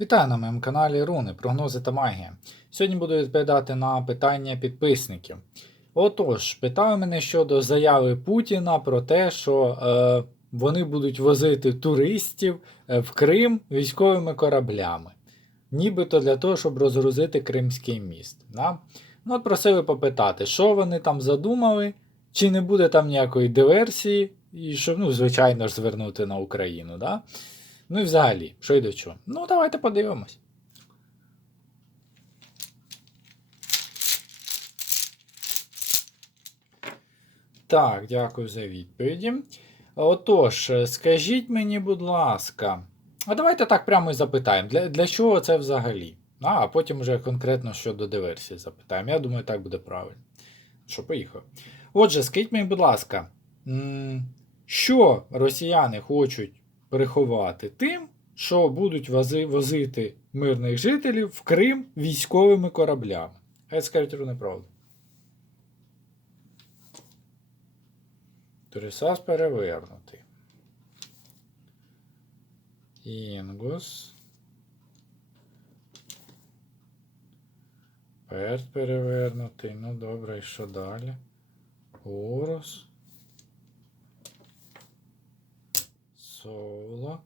Вітаю на моєму каналі Руни, прогнози та магія. Сьогодні буду відповідати на питання підписників. Отож, питали мене щодо заяви Путіна про те, що е, вони будуть возити туристів е, в Крим військовими кораблями. Нібито для того, щоб розгрузити Кримський міст. Да? Ну, от просили попитати, що вони там задумали, чи не буде там ніякої диверсії, і щоб, ну, звичайно ж, звернути на Україну. Да? Ну і взагалі, що й до чого. Ну, давайте подивимось. Так, дякую за відповіді. Отож, скажіть мені, будь ласка, а давайте так прямо і запитаємо, для, для чого це взагалі? А, а потім вже конкретно щодо диверсії запитаємо. Я думаю, так буде правильно. Що, поїхав. Отже, скажіть мені, будь ласка, що росіяни хочуть приховати тим, що будуть вози, возити мирних жителів в Крим військовими кораблями? Хай скажуть руни правду. Турисас перевернутий. Інгус. Перт перевернутий. Ну добре, і що далі? Урус. Соло.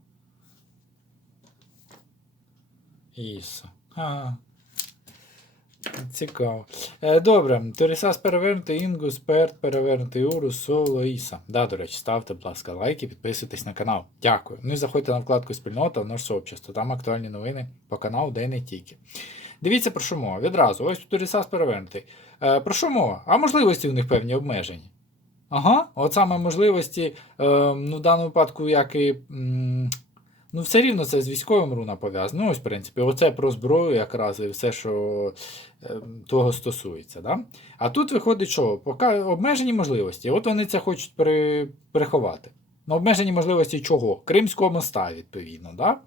Іса. Ага. Цікаво. Е, Добре, Торісас перевернутий, Інгус, Перт перевернутий, Урус, Соло, Іса. Да, до речі, ставте, будь ласка, лайки, підписуйтесь на канал. Дякую. Ну і заходьте на вкладку спільнота в наш сообщество. Там актуальні новини по каналу, де не тільки. Дивіться про що мова. Відразу. Ось Торісас перевернутий. Е, про що мова? А можливості у них певні обмежені. Ага, от саме можливості, е, ну, в даному випадку, як і. Ну, все рівно це з військовим руна пов'язано. Ну, ось, в принципі, оце про зброю якраз і все, що е, того стосується. Да? А тут виходить, що поки обмежені можливості. От вони це хочуть при, приховати. Ну, обмежені можливості чого? Кримського моста, відповідно. Да?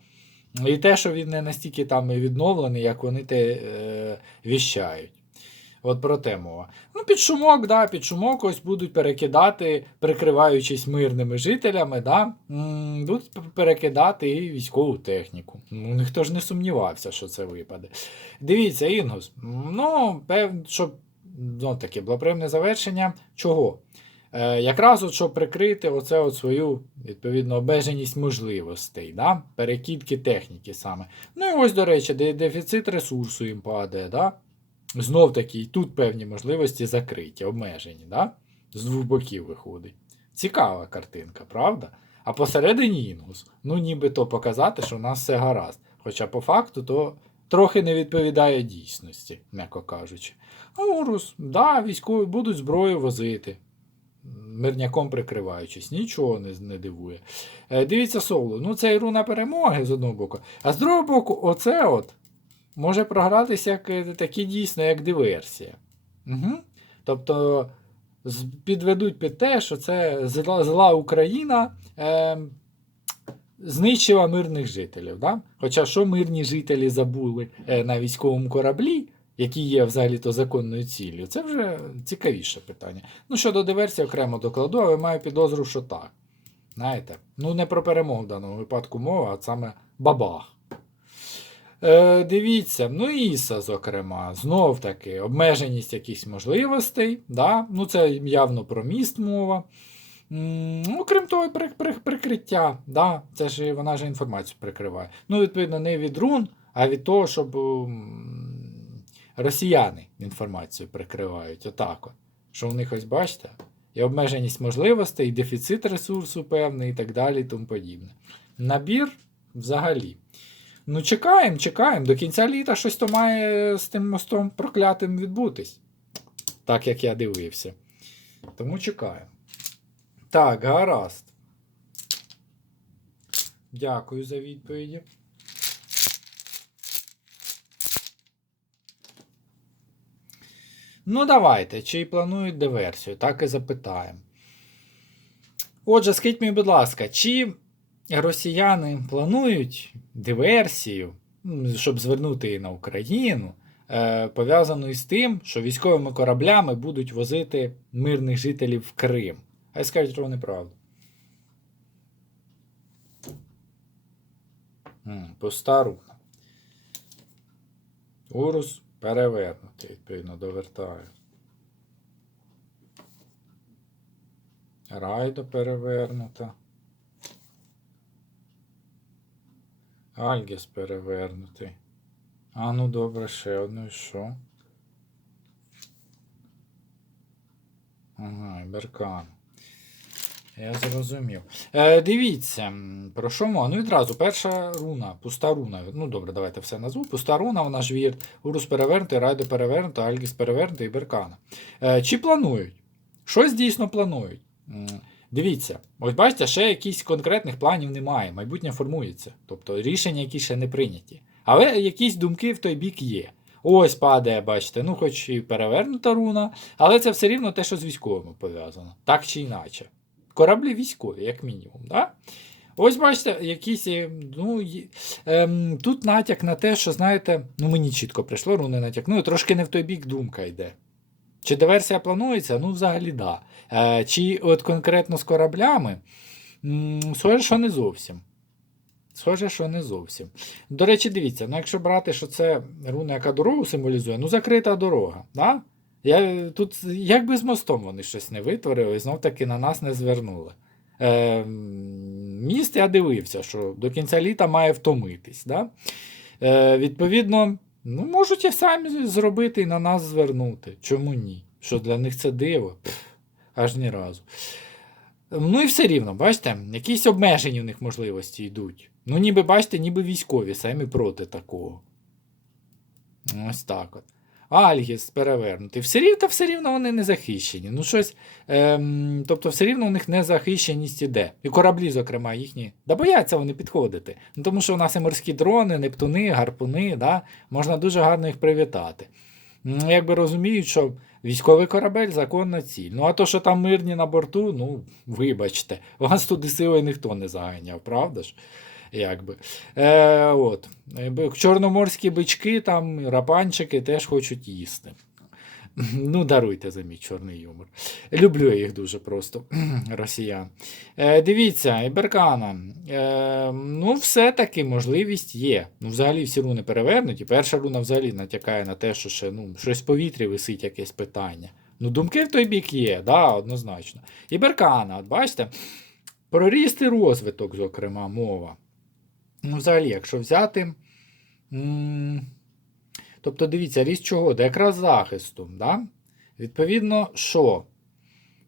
І те, що він не настільки там відновлений, як вони те е, віщають. От про те мова. Ну, під шумок, да, під шумок ось будуть перекидати, прикриваючись мирними жителями, да, будуть перекидати і військову техніку. Ну, ніхто ж не сумнівався, що це випаде. Дивіться, Інгус, ну, певно, щоб ну, таке благоприємне завершення. Чого? Е, якраз от, щоб прикрити оце от свою відповідно обмеженість можливостей, да? перекидки техніки саме. Ну і ось, до речі, де дефіцит ресурсу їм падає. Да? Знов таки, і тут певні можливості закриті, обмежені, да? з двох боків виходить. Цікава картинка, правда? А посередині інгус, ну нібито показати, що в нас все гаразд. Хоча по факту то трохи не відповідає дійсності, м'яко кажучи. Урус, да, військові будуть зброю возити, мирняком прикриваючись, нічого не, не дивує. Е, дивіться соло, ну це руна перемоги з одного боку, а з другого боку, оце от може програтися як е, такі дійсно, як диверсія. Угу. Тобто підведуть під те, що це зла, зла Україна е, знищила мирних жителів. Да? Хоча що мирні жителі забули е, на військовому кораблі, які є взагалі-то законною ціллю, це вже цікавіше питання. Ну, щодо диверсії окремо докладу, але маю підозру, що так. Знаєте, ну не про перемогу в даному випадку мова, а саме бабах. Е, дивіться, ну Іса, зокрема, знов таки, обмеженість якихось можливостей. Да? Ну, це явно про міст мова. Ну, крім того, при, при, прикриття. Да? Це ж вона ж інформацію прикриває. Ну, відповідно, не від рун, а від того, щоб росіяни інформацію прикривають. Отак от. Що в них ось бачите? І обмеженість можливостей, і дефіцит ресурсу певний, і так далі, і тому подібне. Набір взагалі. Ну, чекаємо, чекаємо. До кінця літа щось то має з тим мостом проклятим відбутись. Так як я дивився. Тому чекаємо. Так, гаразд. Дякую за відповіді. Ну, давайте. Чи планують диверсію? Так і запитаємо. Отже, скажіть мені, будь ласка, чи росіяни планують диверсію, щоб звернути її на Україну, е, пов'язану із тим, що військовими кораблями будуть возити мирних жителів в Крим. Хай скажуть, що вони правду. По. Урус перевернутий, відповідно, довертаю. Райдо перевернута. Альгіс перевернутий. А, ну добре, ще одну і що? Ага, Беркан. Я зрозумів. Е, дивіться, про що мова? Ну відразу, перша руна, пуста руна. Ну добре, давайте все назву. Пуста руна, вона ж вір. Урус перевернутий, Райдо перевернутий, Альгіс перевернутий і Беркана. Е, чи планують? Щось дійсно планують. Дивіться, ось бачите, ще якісь конкретних планів немає. Майбутнє формується. Тобто рішення, які ще не прийняті. Але якісь думки в той бік є. Ось падає, бачите, ну хоч і перевернута руна, але це все рівно те, що з військовими пов'язано. Так чи інакше. Кораблі військові, як мінімум. Да? Ось бачите, якісь. е, Ну, ем, тут натяк на те, що, знаєте, ну мені чітко прийшло, руни натякнули, трошки не в той бік думка йде. Чи диверсія планується? Ну, взагалі, да. Е, чи от конкретно з кораблями? Схоже, що не зовсім. Схоже, що не зовсім. До речі, дивіться, ну якщо брати, що це руна, яка дорогу символізує, ну закрита дорога. Да? Я, тут як би з мостом вони щось не витворили, і знов таки на нас не звернули. Е, міст я дивився, що до кінця літа має втомитись. Да? Е, відповідно, ну, можуть і самі зробити і на нас звернути. Чому ні? Що для них це диво? Пф, аж ні разу. Ну і все рівно, бачите, якісь обмежені в них можливості йдуть. Ну, ніби, бачите, ніби військові самі проти такого. Ось так от. Альгіс перевернутий. Все рівно, все рівно вони не захищені. Ну, щось, ем, тобто, все рівно у них незахищеність іде. І кораблі, зокрема, їхні. Да бояться вони підходити. Ну, тому що у нас і морські дрони, нептуни, гарпуни, да? можна дуже гарно їх привітати. Ну, якби розуміють, що військовий корабель законна ціль. Ну, а то, що там мирні на борту, ну, вибачте, вас туди силою ніхто не заганяв, правда ж? Якби. Е, от. Чорноморські бички, там, рапанчики теж хочуть їсти. Ну, даруйте за мій чорний юмор. Люблю я їх дуже просто, росіян. Е, дивіться, і Беркана. Е, ну, все-таки можливість є. Ну, взагалі всі руни перевернуті. Перша руна взагалі натякає на те, що ще ну, щось в повітрі висить якесь питання. Ну, думки в той бік є, да, однозначно. І Беркана, от бачите, про ріст і розвиток, зокрема, мова. Ну, взагалі, якщо взяти. Тобто, дивіться, ріст чого? Да якраз захисту. Да? Відповідно, що?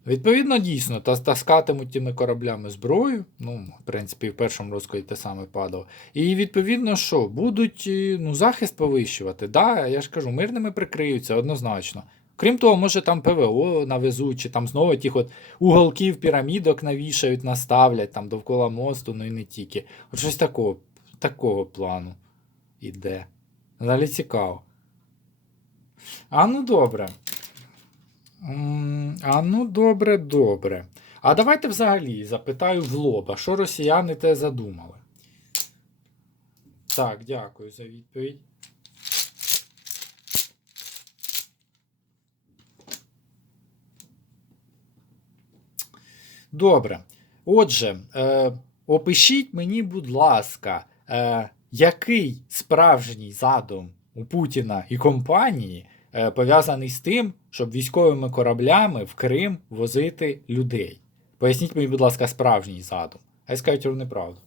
Відповідно, дійсно, та- таскатимуть тими кораблями зброю. Ну, в принципі, в першому розкладі те саме падало. І відповідно, що? Будуть е, ну, захист повищувати. Да, я ж кажу, мирними прикриються однозначно. Крім того, може там ПВО навезуть, чи там знову тих от уголків пірамідок навішають, наставлять там довкола мосту, ну і не тільки. От щось такого, такого плану іде. Далі цікаво. А ну добре. А ну добре, добре. А давайте взагалі запитаю в лоба, що росіяни те задумали. Так, дякую за відповідь. Добре. Отже, е, опишіть мені, будь ласка, е, який справжній задум у Путіна і компанії е, пов'язаний з тим, щоб військовими кораблями в Крим возити людей? Поясніть мені, будь ласка, справжній задум. Хай скажуть вам неправду.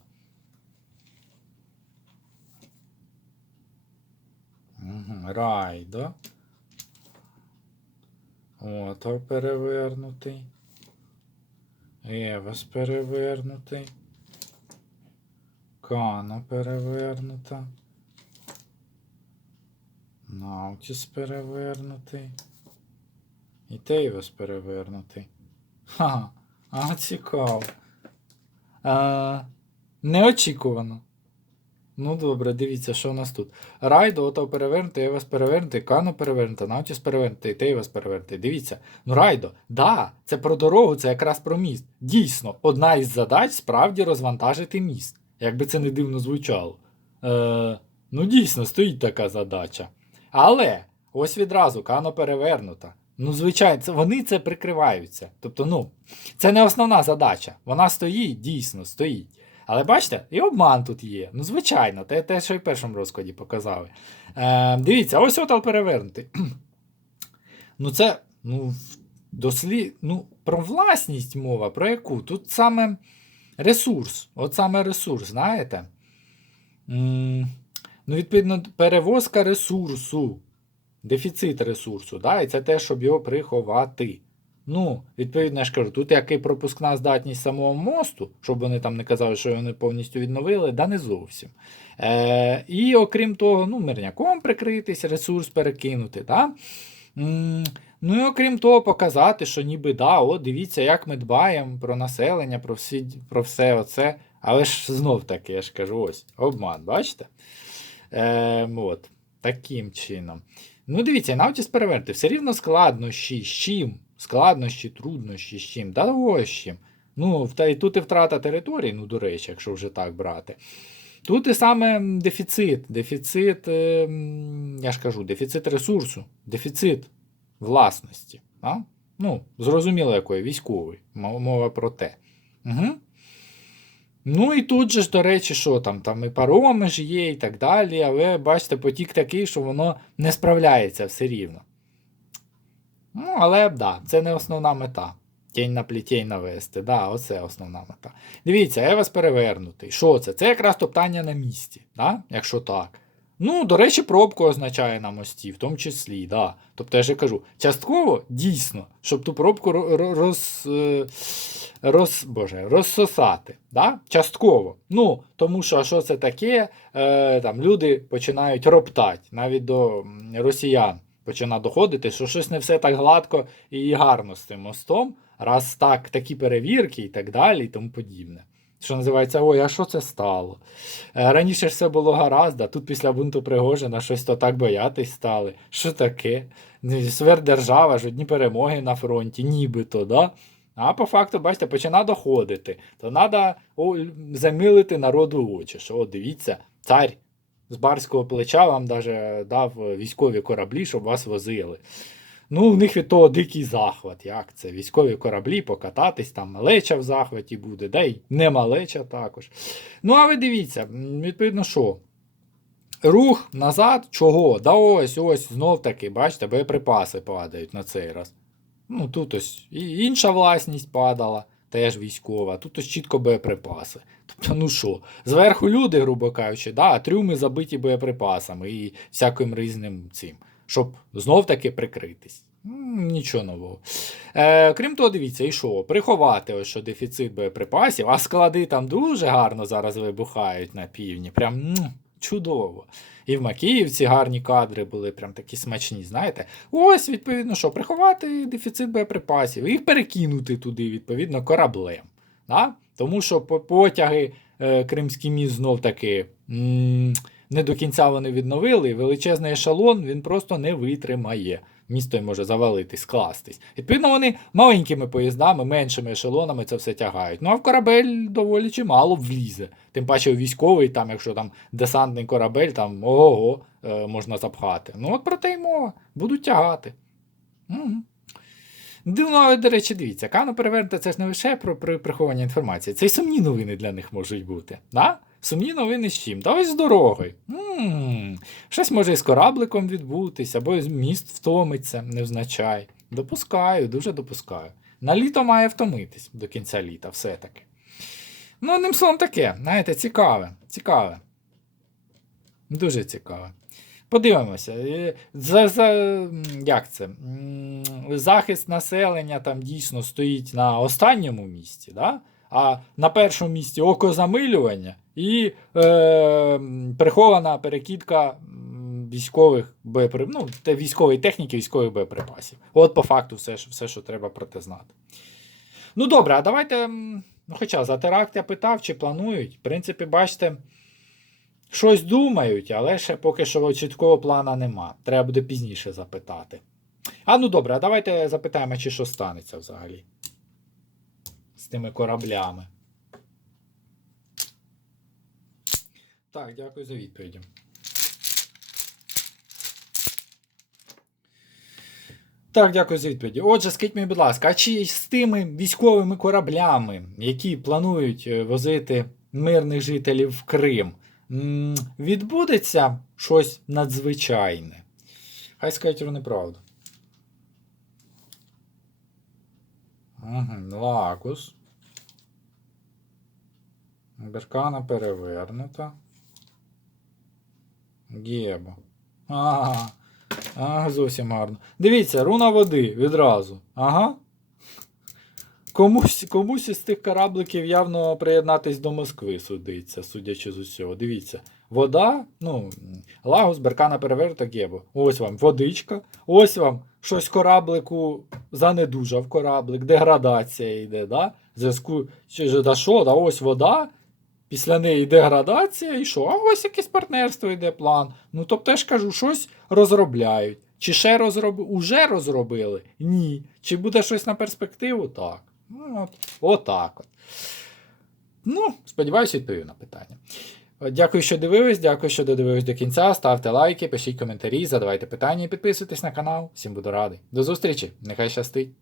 Райдо. Ото перевернутий. Евас перевернутий. Кана перевернута. Наутіс перевернутий. І Тейвас перевернутий. Ха, а цікаво. А, неочікувано. Ну добре, дивіться, що у нас тут. Райдо, ото перевернутий, Евас перевернутий, Кано перевернутий, Наутіс перевернутий, Тейвас перевернутий. Дивіться. Ну, Райдо, да, це про дорогу, це якраз про міст. Дійсно, одна із задач справді розвантажити міст. Як би це не дивно звучало. Е, ну, дійсно, стоїть така задача. Але ось відразу Кано перевернута. Ну, звичайно, це, вони це прикриваються. Тобто, ну, це не основна задача. Вона стоїть, дійсно, стоїть. Але бачите, і обман тут є. Ну, звичайно, те, те що і в першому розкладі показали. Е, дивіться, ось отал перевернутий. ну, це ну, дослід... ну, про власність мова, про яку? Тут саме ресурс. От саме ресурс, знаєте? М, Ну, відповідно, перевозка ресурсу, дефіцит ресурсу, да? і це те, щоб його приховати. Ну, відповідно, я ж кажу, тут як і пропускна здатність самого мосту, щоб вони там не казали, що вони повністю відновили, да не зовсім. Е, і окрім того, ну, мирняком прикритись, ресурс перекинути. Да? Ну і окрім того, показати, що ніби да, о, дивіться, як ми дбаємо про населення, про, всі, про все оце. Але ж знов таки, я ж кажу, ось, обман, бачите? Е, от, таким чином. Ну, дивіться, навтіс перевернути, все рівно складнощі з чим? Складнощі, труднощі з чим? Да ось з чим. Ну, вта- і тут і втрата території, ну, до речі, якщо вже так брати. Тут і саме дефіцит. Дефіцит, е, я ж кажу, дефіцит ресурсу, дефіцит власності. А? Ну, зрозуміло, якої військовий. Мова про те. Угу. Ну і тут же ж, до речі, що там, там і пароми ж є, і так далі, але бачите, потік такий, що воно не справляється все рівно. Ну, але да, це не основна мета. Тінь на плітень навести. Да, оце основна мета. Дивіться, я вас перевернутий. Що це? Це якраз топтання на місці, да? якщо так. Ну, до речі, пробку означає на мості, в тому числі, да. Тобто я ж кажу, частково дійсно, щоб ту пробку ро- ро- роз, е, роз, боже, розсосати. Да? Частково. Ну, тому що а що це таке? Е, там, люди починають роптати, навіть до росіян починає доходити, що щось не все так гладко і гарно з цим мостом, раз так, такі перевірки і так далі, і тому подібне. Що називається, ой, а що це стало? Е, Раніше ж все було гаразд, а тут після бунту Пригожина щось то так боятись стали. Що таке? Сверхдержава ж одні перемоги на фронті, нібито, да? А по факту, бачите, починає доходити. То треба замилити народу очі. Що, от дивіться, цар з барського плеча вам даже дав військові кораблі, щоб вас возили. Ну, в них від того дикий захват. Як це? Військові кораблі покататись, там малеча в захваті буде, да й не малеча також. Ну, а ви дивіться, відповідно, що? Рух назад, чого? Да ось, ось, знов таки, бачите, боєприпаси падають на цей раз. Ну, тут ось і інша власність падала, теж військова, тут ось чітко боєприпаси. Тобто, ну що, зверху люди, грубо кажучи, да, а трюми забиті боєприпасами і всяким різним цим, щоб знов таки прикритись. Нічого нового. Е, крім того, дивіться, і що? Приховати ось що дефіцит боєприпасів, а склади там дуже гарно зараз вибухають на півдні. Прям чудово. І в Макіївці гарні кадри були, прям такі смачні, знаєте. Ось, відповідно, що, приховати дефіцит боєприпасів, і перекинути туди, відповідно, кораблем. Да? Тому що потяги е, Кримський міст знов таки не до кінця вони відновили, величезний ешелон він просто не витримає. Місто може завалитись, скластись. Відповідно, вони маленькими поїздами, меншими ешелонами це все тягають. Ну а в корабель доволі чимало влізе. Тим паче у військовий, там, якщо там десантний корабель, там ого, е, можна запхати. Ну от про те й мова. Будуть тягати. Угу. Дивно, до речі, дивіться, кано перевернути це ж не лише про приховання інформації, це й сумні новини для них можуть бути. Да? Сумні новини з чим? Ось з дорогою. м Щось може і з корабликом відбутися, або міст втомиться, невзначай. Допускаю, дуже допускаю. На літо має втомитись до кінця літа, все-таки. Ну, одним словом, таке, знаєте, цікаве, цікаве. Дуже цікаве. Подивимося. е, За, за, як це? Захист населення там дійсно стоїть на останньому місці, да? А на першому місці окозамилювання і е, прихована перекидка військових боєприпасів, ну, те, військової техніки, військових боєприпасів. От по факту все, все, що треба про те знати. Ну добре, а давайте. Ну, хоча за теракт я питав, чи планують. В принципі, бачите, щось думають, але ще поки що чіткого плана нема. Треба буде пізніше запитати. А ну добре, а давайте запитаємо, чи що станеться взагалі з тими кораблями. Так, дякую за відповіді. Так, дякую за відповіді. Отже, скажіть мені, будь ласка, а чи з тими військовими кораблями, які планують е, возити мирних жителів в Крим, відбудеться щось надзвичайне. Хай скажуть вони правду. Лагус. Беркана перевернута. Гєбо. Ага. Ага, зовсім гарно. Дивіться, руна води відразу. Ага. Комусь, комусь із тих корабликів явно приєднатись до Москви судиться, судячи з усього. Дивіться. Вода, ну, Лагус, Беркана перевернута, Гєбо. Ось вам водичка. Ось вам щось кораблику занедужав кораблик, деградація йде, да? Зв'язку да що, да ось вода, після неї деградація, і що? А ось якесь партнерство йде план. Ну, тобто я ж кажу, щось розробляють. Чи ще розроби... уже розробили? Ні. Чи буде щось на перспективу? Так. Ну, от, отак от. Ну, сподіваюся, відповів на питання. Дякую, що дивились, дякую, що додивились до кінця. Ставте лайки, пишіть коментарі, задавайте питання і підписуйтесь на канал. Всім буду радий. До зустрічі! Нехай щастить!